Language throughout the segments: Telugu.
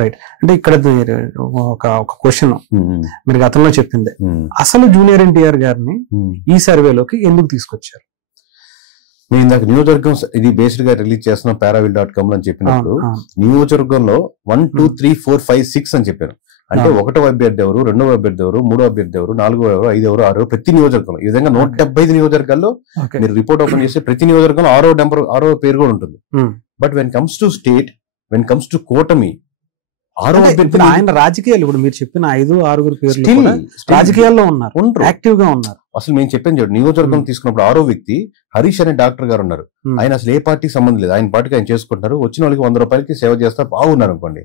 రైట్. అంటే ఇక్కడ ఒక క్వశ్చన్ మీరు గతంలో చెప్పింది, అసలు జూనియర్ ఎన్టీఆర్ గారిని ఈ సర్వేలోకి ఎందుకు తీసుకొచ్చారు? నేను ఇందాక నియోజకవర్గం ఇది బేస్డ్ గా రిలీజ్ చేస్తున్న paraville.com అని చెప్పినప్పుడు నియోజకవర్గంలో 1, 2, 3, 4, 5, 6 అని చెప్పారు. అంటే 1వ అభ్యర్థి ఎవరు, 2వ అభ్యర్థి ఎవరు, 3వ అభ్యర్థి ఎవరు, 4వ ఎవరు, 5వ ఎవరు, 6వ ప్రతి నియోజకవర్గంలో ఈ విధంగా 175 నియోజకవర్గాల్లో మీరు రిపోర్ట్ ఓపెన్ చేస్తే ప్రతి నియోజకవర్గంలో 6వ పేరు కూడా ఉంటుంది. But when comes to state, when comes to కూటమి, ఆయన రాజకీయాలు ఇప్పుడు మీరు చెప్పిన 5-6 పేర్లు రాజకీయాల్లో ఉన్నారు, యాక్టివ్ గా ఉన్నారు. అసలు మేము చెప్పాను చూడు, నియోజకవర్గం తీసుకున్నప్పుడు 6వ వ్యక్తి హరీష్ అనే డాక్టర్ గారు ఉన్నారు. ఆయన అసలు ఏ పార్టీకి సంబంధం లేదు, ఆయన పార్టీకి ఆయన చేసుకుంటారు, వచ్చిన వాళ్ళకి 100 రూపాయలకి సేవ చేస్తారు, బాగున్నారు అనుకోండి.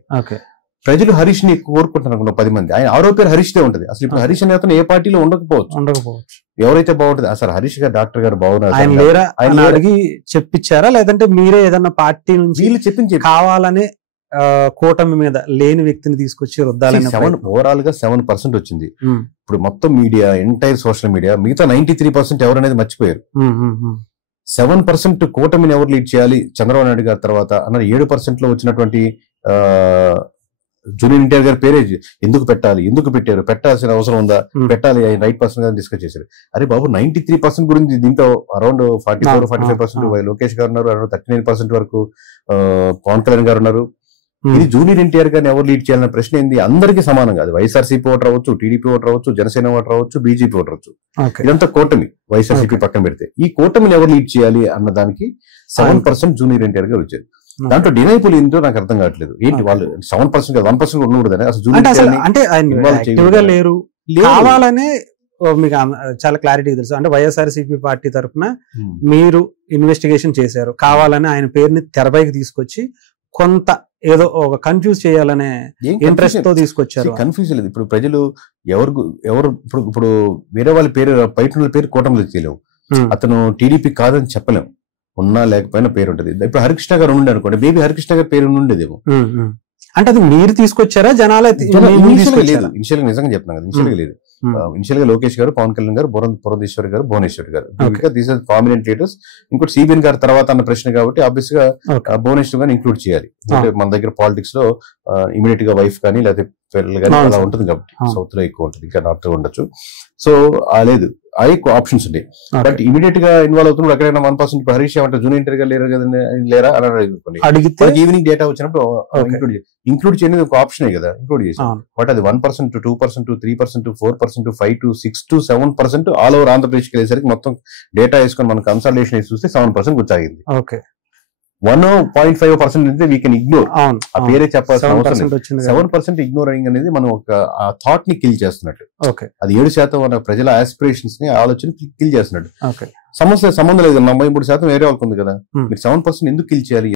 ప్రజలు హరీష్ ని కోరుకుంటున్నారు అనుకున్న 10 మంది, ఆయన 6వ పేరు హరీష్ దే ఉంటది. అసలు ఇప్పుడు హరీష్ అనే అతను ఏ పార్టీలో ఉండకపోవచ్చు. ఎవరైతే బాగుంటుంది అసలు హరీష్ గారు డాక్టర్ గారు బాగున్నారు ఆయన అడిగి చెప్పించారా, లేదంటే మీరే ఏదన్నా పార్టీ నుంచి వీళ్ళు చెప్పించి కావాలనే కూటమి మీద లేని వ్యక్తిని తీసుకొచ్చి రుద్దాలని? ఓవరాల్ గా 7% వచ్చింది. ఇప్పుడు మొత్తం మీడియా, ఎంటైర్ సోషల్ మీడియా, మిగతా 93% ఎవరనేది మర్చిపోయారు. 7% కూటమిని ఎవరు లీడ్ చేయాలి చంద్రబాబు నాయుడు గారి తర్వాత అన్నారు. 7% లో వచ్చినటువంటి జూనియర్ ఎన్టీఆర్ గారి పేరే ఎందుకు పెట్టాలి, ఎందుకు పెట్టారు, పెట్టాల్సిన అవసరం ఉందా, పెట్టాలి, ఆయన రైట్ పర్సన్ గా డిస్కస్ చేశారు. అరే బాబు 93% గురించి దీంట్లో అరౌండ్ 44-45% లోకేష్ గారు ఉన్నారు, అరౌండ్ 39% వరకు పవన్ కళ్యాణ్ గారు ఉన్నారు. ఇది జూనియర్ ఎన్టీఆర్ గారిని ఎవరు లీడ్ చేయాలన్న ప్రశ్న ఏంది? అందరికీ సమానం కాదు. వైఎస్ఆర్సీపీ ఓటర్ అవ్వచ్చు, టీడీపీ ఓటర్ అవ్వచ్చు, జనసేన ఓటర్ అవ్వచ్చు, బీజేపీ ఓటర్ అవ్వచ్చు. ఇదంతా కూటమి. వైఎస్ఆర్సీపీ పక్కన పెడితే ఈ కూటమిని ఎవరు లీడ్ చేయాలి అన్న దానికి 7% జూనియర్ ఎన్టీఆర్ గారు వచ్చారు. దాంట్లో డినైపుల్ ఏంటో నాకు అర్థం కావట్లేదు. ఏంటి వాళ్ళు 7% 1% ఉండకూడదని అసలు జూనియర్ లేరు కావాలనే మీకు చాలా క్లారిటీ తెలుసు. అంటే వైఎస్ఆర్సీపీ పార్టీ తరఫున మీరు ఇన్వెస్టిగేషన్ చేశారు, కావాలని ఆయన పేరుని తెరపైకి తీసుకొచ్చి కొంత ఏదో ఒక కన్ఫ్యూజ్ చేయాలనే ఇంట్రెస్ట్ తో తీసుకొచ్చారు. కన్ఫ్యూజ్ లేదు. ఇప్పుడు ప్రజలు ఎవరు ఇప్పుడు వేరే వాళ్ళ పేరు, బయట పేరు కూటమిలో తెలియవు. అతను టీడీపీ కాదని చెప్పలేము, ఉన్నా లేకపోయినా పేరు ఉంటది. ఇప్పుడు హరికృష్ణ గారు ఉండే అనుకోండి, మేబీ హరికృష్ణ గారు పేరు ఉండేదేమో. అంటే అది మీరు తీసుకొచ్చారా, జనాలే? లేదు, ఇనిషియల్ గా నిజంగా చెప్తున్నాను కదా, ఇనిషియల్ గా లేదు. ఇనిషియల్ గా లోకేష్ గారు, పవన్ కళ్యాణ్ గారు, పురంధేశ్వరి గారు, భువనేశ్వరి గారు, దీస్ ఆర్ ప్రామినెంట్ లీడర్స్. ఇంకోటి సిబిఎన్ గారు తర్వాత అన్న ప్రశ్న కాబట్టి ఆబ్వియస్ గా భువనేశ్వర్ గారిని ఇంక్లూడ్ చేయాలి. మన దగ్గర పాలిటిక్స్ లో ఇమీడియట్ గా వైఫ్ కానీ లేకపోతే పిల్లలు కానీ అలా ఉంటుంది కాబట్టి సౌత్ లో ఎక్కువ ఉంటుంది, ఇంకా నార్త్ లో ఉండొచ్చు. సో లేదు, ఆప్షన్స్ ఉంటాయి. బట్ ఇమీడియట్ గా ఇన్వాల్వ్ అవుతున్నప్పుడు ఎక్కడైనా 1% హరీష్ ఏమంటారు జూనియర్ ఎన్టీఆర్ గారు లేరు కదండి, లేరా అని అడిగితే ఈవినింగ్ డేటా వచ్చినప్పుడు ఇంక్లూడ్ చేయడం ఒక ఆప్షన్ కదా, ఇంక్లూడ్ చేసాం. బట్ అది 1%, 2%, 3%, 4%, 5 to 6 to 7% ఆల్ ఓవర్ ఆంధ్రప్రదేశ్కి వెళ్ళేసరికి మొత్తం డేటా వేసుకొని మనం కన్సల్టేషన్ వేసి చూస్తే 7% కూర్చాగింది. 1.5% అయితే వీ కెన్ ఇగ్నోర్, ఆ పేరే చెప్పాల్సిన అవసరం లేదు. 7% ఇగ్నోరింగ్ అనేది మనం ఒక థాట్ ని కిల్ చేస్తున్నట్టు. అది 7% మన ప్రజల ఆస్పిరేషన్స్ ని, ఆలోచన కిల్ చేస్తున్నట్టు. సమస్య సంబంధం లేదు. 93% వేరే వాళ్ళకి ఉంది కదా, మీరు 7% ఎందుకు కిల్ చేయాలి?